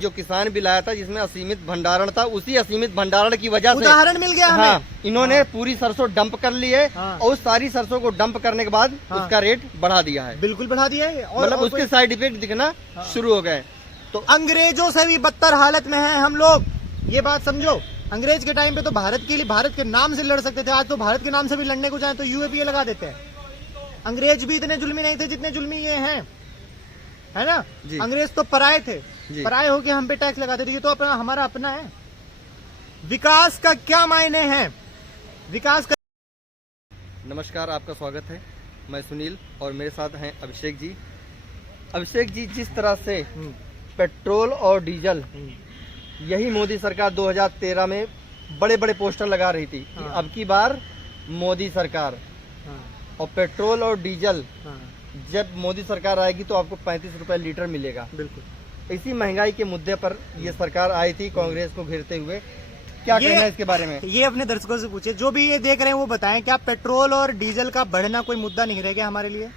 जो किसान बिल आया था जिसमें असीमित भंडारण था, उसी असीमित भंडारण की वजह से उदाहरण मिल गया हमें। हाँ, इन्होंने पूरी सरसों डंप कर ली है। हाँ। और उस सारी सरसों को डंप करने के बाद उसका रेट बढ़ा दिया है। बिल्कुल बढ़ा दिया है। मतलब उसके साइड इफेक्ट दिखना शुरू हो गए। तो अंग्रेजों से भी बदतर हालत में हैं हम लोग, ये बात समझो। अंग्रेज के टाइम पे तो भारत के लिए, भारत के नाम से लड़ सकते थे, आज तो भारत के नाम से भी लड़ने को जाए तो यूएपीए लगा देते हैं। अंग्रेज भी इतने जुल्मी नहीं थे जितने जुल्मी ये हैं, है ना। अंग्रेज तो पराये थे, पराये होके हम पे टैक्स लगाते थे। ये तो अपना, हमारा अपना है। विकास का क्या मायने हैं, विकास का। नमस्कार, आपका स्वागत है। मैं सुनील और मेरे साथ हैं अभिषेक जी। अभिषेक जी, जिस तरह से पेट्रोल और डीजल, यही मोदी सरकार 2013 में बड़े बड़े पोस्टर लगा रही थी कि अब की बार मोदी सरकार, और पेट्रोल और डीजल जब मोदी सरकार आएगी तो आपको 35 रुपए लीटर मिलेगा। बिल्कुल इसी महंगाई के मुद्दे पर ये सरकार आई थी कांग्रेस को घेरते हुए। क्या कहना है इसके बारे में? ये अपने दर्शकों से पूछे, जो भी ये देख रहे हैं वो बताएं, क्या पेट्रोल और डीजल का बढ़ना कोई मुद्दा नहीं रह गया हमारे लिए?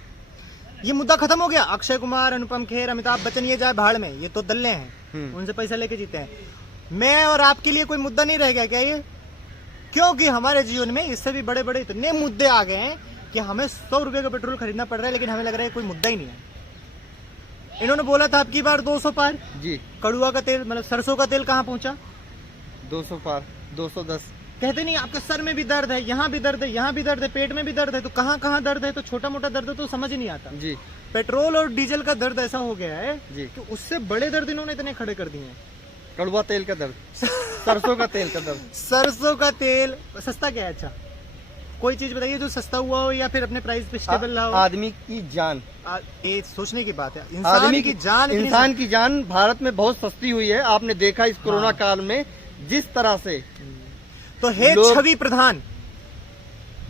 ये मुद्दा खत्म हो गया? अक्षय कुमार, अनुपम खेर, अमिताभ बच्चन ये जाए भाड़ में, ये तो दल्ले हैं, उनसे पैसा लेके जीते हैं। मैं और आपके लिए कोई मुद्दा नहीं रह गया क्या ये? क्योंकि हमारे जीवन में इससे भी बड़े बड़े इतने मुद्दे आ गए हैं कि हमें 100 रुपए का पेट्रोल खरीदना पड़ रहा है, लेकिन हमें लग रहा है कोई मुद्दा ही नहीं है। इन्होंने बोला था अब की बार 200 पार जी। कड़ुआ का तेल, मतलब सरसों का तेल कहाँ पहुंचा? 200 पार, 210। कहते नहीं आपके सर में भी दर्द है, यहाँ भी दर्द है, यहाँ भी दर्द है, पेट में भी दर्द है, तो कहाँ कहाँ दर्द है? तो छोटा मोटा दर्द है तो समझ ही नहीं आता जी। पेट्रोल और डीजल का दर्द ऐसा हो गया है जी कि उससे बड़े दर्द इन्होंने इतने खड़े कर दिए हैं। कड़वा तेल का दर्द, सरसों का तेल का दर्द। सरसों का तेल सस्ता क्या है? अच्छा, कोई चीज बताइए जो सस्ता हुआ हो या फिर अपने प्राइस पे स्टेबल रहा हो। आदमी की जान, ये सोचने की बात है। आदमी की जान, इंसान की जान भारत में बहुत सस्ती हुई है। आपने देखा इस कोरोना काल में जिस तरह से। तो है छवि प्रधान,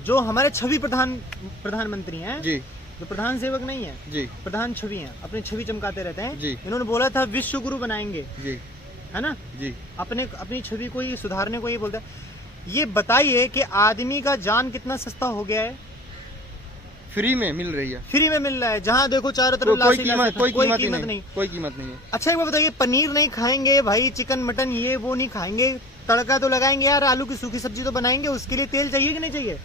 जो हमारे छवि प्रधानमंत्री हैं जी, जो प्रधान सेवक नहीं है जी, प्रधान छवि हैं, अपनी छवि चमकाते रहते हैं जी। इन्होंने बोला था विश्व गुरु बनाएंगे जी, है ना जी। अपनी छवि को ही सुधारने को ये बोलता है। ये बताइए कि आदमी का जान कितना सस्ता हो गया है? फ्री में मिल रही है, फ्री में मिल रहा है। जहाँ देखो चारों तरफ कोई कीमत नहीं, कोई कीमत नहीं है। अच्छा एक बात बताइए, पनीर नहीं खाएंगे भाई, चिकन मटन ये वो नहीं खाएंगे, तड़का तो लगाएंगे यार, आलू की सूखी सब्जी तो बनाएंगे, उसके लिए तेल चाहिए कि नहीं चाहिए?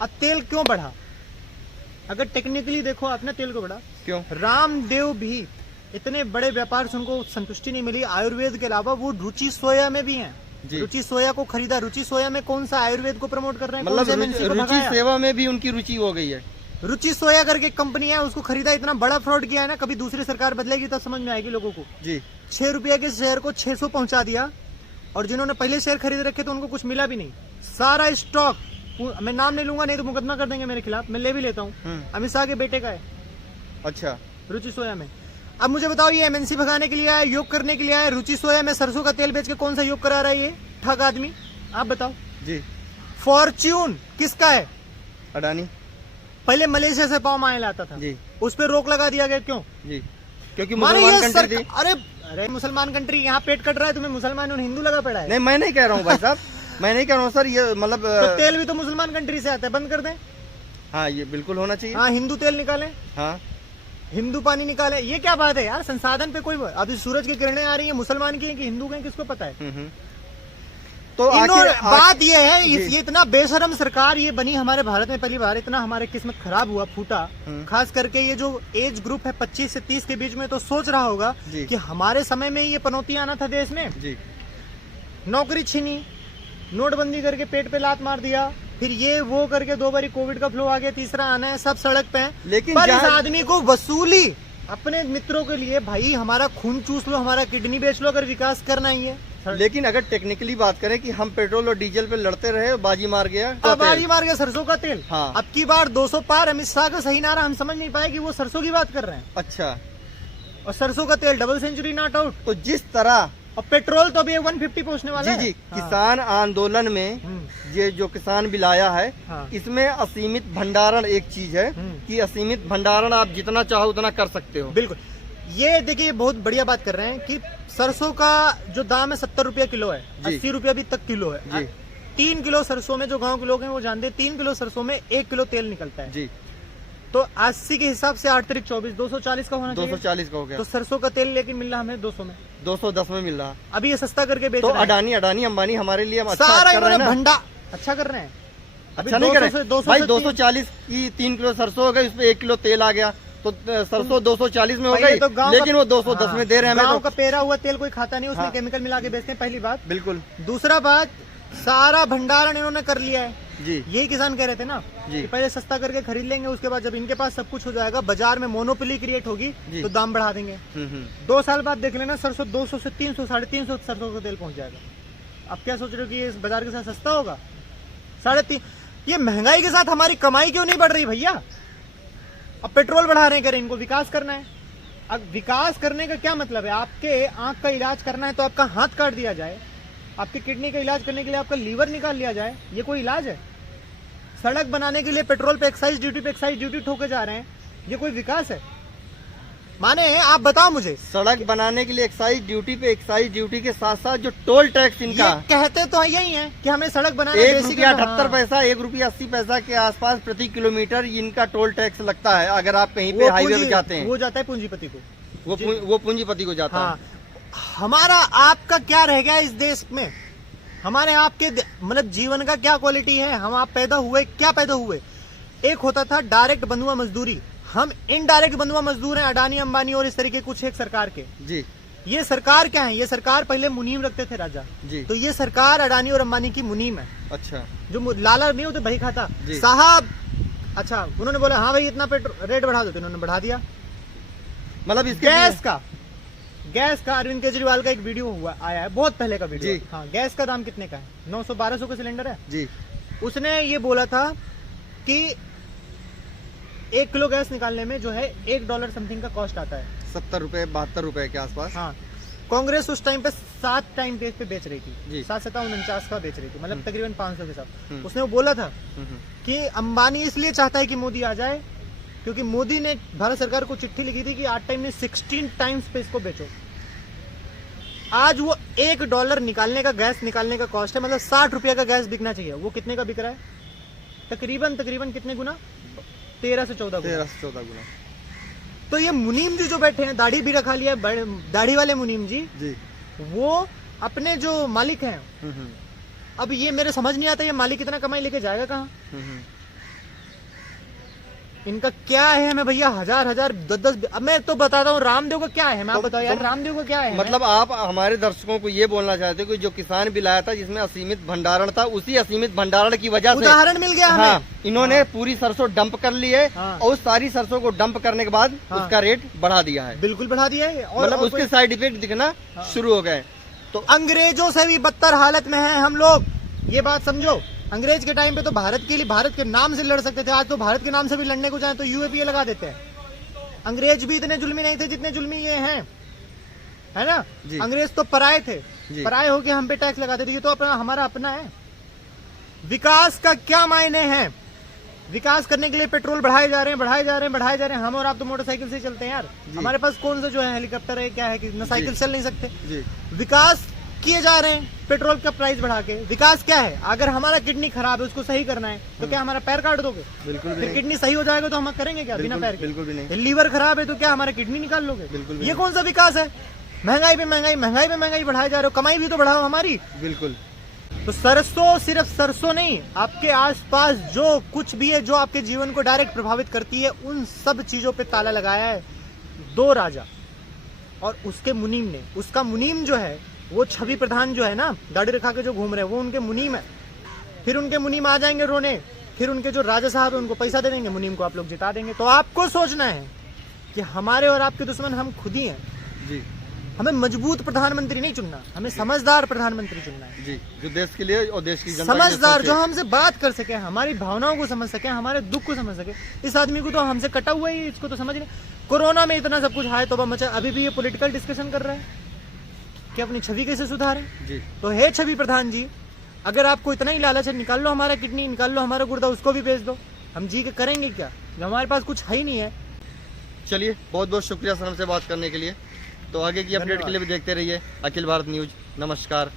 अब तेल क्यों बढ़ा? अगर टेक्निकली देखो आपने, तेल को बढ़ा क्यों? रामदेव भी इतने बड़े व्यापार से उनको संतुष्टि नहीं मिली। आयुर्वेद के अलावा वो रुचि सोया में भी हैं, रुचि सोया को खरीदा। रुचि सोया में कौन सा आयुर्वेद को प्रमोट कर रहे हैं? मतलब रुचि सेवा में भी उनकी रुचि हो गई है। रुचि सोया करके कंपनी है, उसको खरीदा। इतना बड़ा फ्रॉड किया है ना, कभी दूसरी सरकार बदलेगी तब समझ में आएगी लोगों को जी। 6 रुपया के शेयर को 600 पहुंचा दिया, और जिन्होंने पहले शेयर खरीद रखे तो उनको कुछ मिला भी नहीं। सारा स्टॉक, मैं नाम नहीं लूंगा नहीं तो मुकदमा कर देंगे मेरे खिलाफ, मैं ले भी लेता हूँ, अमित शाह के बेटे का है। अच्छा, रुचि सोया में। अब मुझे बताओ, ये एमएनसी भगाने के लिए आया, योग करने के लिए आया, रुचि सोया में सरसों का तेल बेच के कौन सा योग करा रहा है ये ठग आदमी? आप बताओ जी। फॉर्च्यून किसका है? अडानी। पहले मलेशिया से पाव माल आता था जी, उस पर रोक लगा दिया गया। क्यों जी? क्योंकि मुसलमान कंट्री थी। अरे मुसलमान कंट्री, यहाँ पेट कट रहा है, तुम्हें मुसलमान और हिंदू लगा पड़ा है। नहीं, मैं नहीं कह रहा हूँ भाई साहब, मैं नहीं कह रहा हूँ सर, ये मतलब तो तेल भी तो मुसलमान कंट्री से आता है, बंद कर दें। हाँ, ये बिल्कुल होना चाहिए। हाँ, हिंदू तेल निकालें, हाँ, हिंदू पानी निकाले। ये क्या बात है यार? संसाधन पे कोई, अभी सूरज की किरणें आ रही है, मुसलमान की है कि हिंदू की, किसको पता है? तो बात ये है, ये इतना बेशरम सरकार ये बनी हमारे भारत में पहली बार। इतना हमारे किस्मत खराब हुआ, फूटा। खास करके ये जो एज ग्रुप है 25 से 30 के बीच में, तो सोच रहा होगा कि हमारे समय में ये पनौती आना था देश में जी। नौकरी छीनी, नोटबंदी करके पेट पे लात मार दिया, फिर ये वो करके 2 बारी कोविड का फ्लो आ गया, तीसरा आना है, सब सड़क पे हैं। लेकिन पर इस आदमी को वसूली अपने मित्रों के लिए, भाई हमारा खून चूस लो, हमारा किडनी बेच लो, अगर विकास करना ही है। लेकिन अगर टेक्निकली बात करें कि हम पेट्रोल और डीजल पे लड़ते रहे, बाजी मार गया, बाजी मार गया सरसों का तेल। हाँ। अब की बार 200 पार, अमित शाह का सही नारा हम समझ नहीं पाए कि वो सरसों की बात कर रहे हैं। अच्छा, और सरसों का तेल डबल सेंचुरी नॉट आउट। तो जिस तरह, और पेट्रोल तो अभी 150 पहुंचने वाला है जी। किसान आंदोलन में ये जो किसान बिल आया है, इसमें असीमित भंडारण एक चीज है कि असीमित भंडारण आप जितना चाहो उतना कर सकते हो। बिल्कुल, ये देखिए बहुत बढ़िया बात कर रहे हैं कि सरसों का जो दाम है 70 रुपया किलो है, 80 रुपया भी तक किलो है जी। 3 किलो सरसों में, जो गांव के लोग हैं वो जानते हैं, 3 किलो सरसों में 1 किलो तेल निकलता है जी। तो 80 के हिसाब से 8 तारीख 24, 240 का होना चाहिए। 240 का हो गया। तो सरसों का तेल लेकिन मिल रहा हमें 200 में। 210 में मिल रहा। अभी ये सस्ता करके बेच तो रहे हैं। अडानी अंबानी हमारे लिए अच्छा सारा कर रहे हैं इन्होंने ना। भंडा अच्छा कर रहे हैं। अभी अच्छा नहीं 200 करे से 200 भाई, से 240 की 3 किलो सरसों हो गई, उस पे 1 किलो तेल आ गया, तो सरसों 240 में हो पहले गई, तो गाँव लेकिन का- वो 210 में दे रहे हैं हमें। गाँव तो का पेरा हुआ तेल कोई खाता नहीं, उसमें हाँ। केमिकल मिला के बेचते हैं, पहली बात। बिल्कुल दूसरा बात, सारा भंडारण इन्होंने कर लिया है। जी यही किसान कह रहे थे ना जी। कि पहले सस्ता करके खरीद लेंगे, उसके बाद जब इनके पास सब कुछ हो जाएगा, बाजार में मोनोपोली क्रिएट होगी जी। तो दाम बढ़ा देंगे। 2 साल बाद देख लेना, सरसों 200 से 300 350 सरसों का तेल पहुंच जाएगा। आप क्या सोच रहे हो कि ये इस बाजार के साथ सस्ता होगा? 3.5। ये महंगाई के साथ हमारी कमाई क्यों नहीं बढ़ रही भैया? अब पेट्रोल बढ़ा रहे हैं, करें, इनको विकास करना है। अब विकास करने का क्या मतलब है? आपके आंख का इलाज करना है तो आपका हाथ काट दिया जाए, आपकी किडनी का इलाज करने के लिए आपका लीवर निकाल लिया जाए, ये कोई इलाज है? सड़क बनाने के लिए पेट्रोल पे एक्साइज ड्यूटी ठोके जा रहे हैं, ये कोई विकास है? माने आप बताओ मुझे। सड़क बनाने के लिए एक्साइज ड्यूटी पे एक्साइज ड्यूटी के साथ साथ जो टोल टैक्स इनका ये कहते तो यही है कि हमें सड़क बनाने 1 बेसिक- रुपया हाँ। 78 पैसा 1 रुपया 80 पैसा के आसपास प्रति किलोमीटर इनका टोल टैक्स लगता है। अगर आप कहीं पे वो हाईवे पे पूंजी- जाते हैं, वो जाता है पूंजीपति को। वो पूंजीपति को जाता हाँ, है। हमारा आपका क्या रह गया इस देश में? हमारे आपके मतलब जीवन का क्या क्वालिटी है? हम आप पैदा हुए, क्या पैदा हुए? एक होता था डायरेक्ट बंधुआ मजदूरी, हम इनडायरेक्ट बंधुआ मजदूर हैं, अडानी अंबानी और इस तरीके कुछ एक सरकार के। जी ये सरकार क्या है? ये सरकार पहले मुनीम रखते थे राजा जी। तो ये सरकार अडानी और अंबानी की मुनीम है। अच्छा जो लाला नहीं होते भाई खाता जी। साहब, अच्छा उन्होंने बोला हाँ भाई इतना रेट बढ़ा दो, तो इन्होंने बढ़ा दिया। मतलब इसके गैस का अरविंद केजरीवाल का एक वीडियो हुआ आया है, बहुत पहले का वीडियो। जी। हाँ, गैस का दाम कितने का है? 900-1200 का सिलेंडर है। जी उसने ये बोला था कि 1 किलो गैस निकालने में जो है $1 समथिंग का कॉस्ट आता है। 70 रुपए 72 रुपए के आसपास। हाँ, कांग्रेस उस टाइम पे 7 टाइम बेस पे बेच रही थी, जी। 7-7-49 का बेच रही थी, मतलब तकरीबन 500 के साथ। हम्म। उसने वो बोला था हम्म। कि अंबानी इसलिए चाहता है कि मोदी आ जाए क्योंकि मोदी ने भारत सरकार को चिट्ठी लिखी थी कि 8 टाइम ने 16 टाइम्स पे इसको बेचो। आज वो $1 निकालने का, गैस निकालने का कॉस्ट है, मतलब 60 रुपया का गैस बिकना चाहिए। वो कितने का बिक रहा है? तकरीबन कितने गुना? 13 से 14 गुना। 13 से 14 गुना। तो ये मुनीम जी जो बैठे हैं, दाढ़ी भी रखा लिया है, दाढ़ी वाले मुनीम जी, जी वो अपने जो मालिक हैं, अब ये मेरे समझ नहीं आता ये मालिक इतना कमाई लेके जाएगा कहाँ? इनका क्या है हमें भैया? हजार 10-10 अब मैं तो बताता हूँ रामदेव का क्या है, मैं आप बताओ यार रामदेव का क्या है? मतलब आप हमारे दर्शकों को ये बोलना चाहते हो कि जो किसान बिल आया था जिसमें असीमित भंडारण था, उसी असीमित भंडारण की वजह से उदाहरण मिल गया हमें। हाँ, इन्होंने पूरी सरसों डंप कर ली है। हाँ। और उस सारी सरसों को डंप करने के बाद हाँ। उसका रेट बढ़ा दिया है। बिल्कुल बढ़ा दिया है। मतलब और उसके साइड इफेक्ट दिखना शुरू हो गए। तो अंग्रेजों से भी बदतर हालत में हैं हम लोग, ये बात समझो। अंग्रेज के टाइम पे तो भारत के लिए, भारत के नाम से लड़ सकते थे, आज तो भारत के नाम से भी लड़ने को जाए तो यूएपीए लगा देते हैं। अंग्रेज भी इतने जुल्मी नहीं थे जितने जुल्मी ये हैं, है ना? जी। अंग्रेज तो पराये थे, जी। पराये होके हम पे टैक्स लगाते थे, ये तो अपना हमारा अपना है। विकास का क्या मायने हैं? विकास करने के लिए पेट्रोल बढ़ाए जा रहे हैं। हम और आप तो मोटरसाइकिल से चलते हैं यार, हमारे पास कौन सा जो है हेलीकॉप्टर है, क्या है कि न साइकिल चल नहीं सकते। जी। विकास किए जा रहे हैं पेट्रोल का प्राइस बढ़ा के। विकास क्या है? अगर हमारा किडनी खराब है उसको सही करना है तो क्या हमारा पैर काट दोगे? बिल्कुल भी फिर नहीं। किडनी सही हो जाएगा तो हम करेंगे क्या बिना पैर के? बिल्कुल भी नहीं। लीवर खराब है तो क्या हमारा किडनी निकाल लोगे? बिल्कुल भी ये नहीं। कौन सा विकास है? महंगाई पे महंगाई बढ़ाए जा रहे हो, कमाई भी तो बढ़ाओ हमारी। बिल्कुल। तो सरसों, सिर्फ सरसों नहीं, आपके आसपास जो कुछ भी है जो आपके जीवन को डायरेक्ट प्रभावित करती है, उन सब चीजों पे ताला लगाया है 2 राजा और उसके मुनीम ने। उसका मुनीम जो है वो छवि प्रधान जो है ना, दाढ़ी रखा के जो घूम रहे हैं, वो उनके मुनीम है। फिर उनके मुनीम आ जाएंगे रोने, फिर उनके जो राजा साहब है उनको पैसा दे देंगे, मुनीम को आप लोग जिता देंगे। तो आपको सोचना है कि हमारे और आपके दुश्मन हम खुद ही हैं। जी। हमें मजबूत प्रधानमंत्री नहीं चुनना, हमें समझदार प्रधानमंत्री चुनना है। जी, जो देश के लिए और देश की जनता के लिए समझदार, सोचे। जो हमसे बात कर सके, हमारी भावनाओं को समझ सके, हमारे दुख को समझ सके। इस आदमी को तो हमसे कटा हुआ ही, इसको तो समझ नहीं। कोरोना में इतना सब कुछ हाय तौबा मचा, अभी भी ये पॉलिटिकल डिस्कशन कर रहा है कि अपनी छवि कैसे सुधारे। जी। तो हे छवि प्रधान जी, अगर आपको इतना ही लालच है, निकाल लो हमारा किडनी, निकाल लो हमारा गुर्दा, उसको भी बेच दो। हम जी के करेंगे क्या जब हमारे पास कुछ है ही नहीं है? चलिए, बहुत बहुत शुक्रिया सर हमसे बात करने के लिए। तो आगे की अपडेट के लिए भी देखते रहिए अखिल भारत न्यूज। नमस्कार।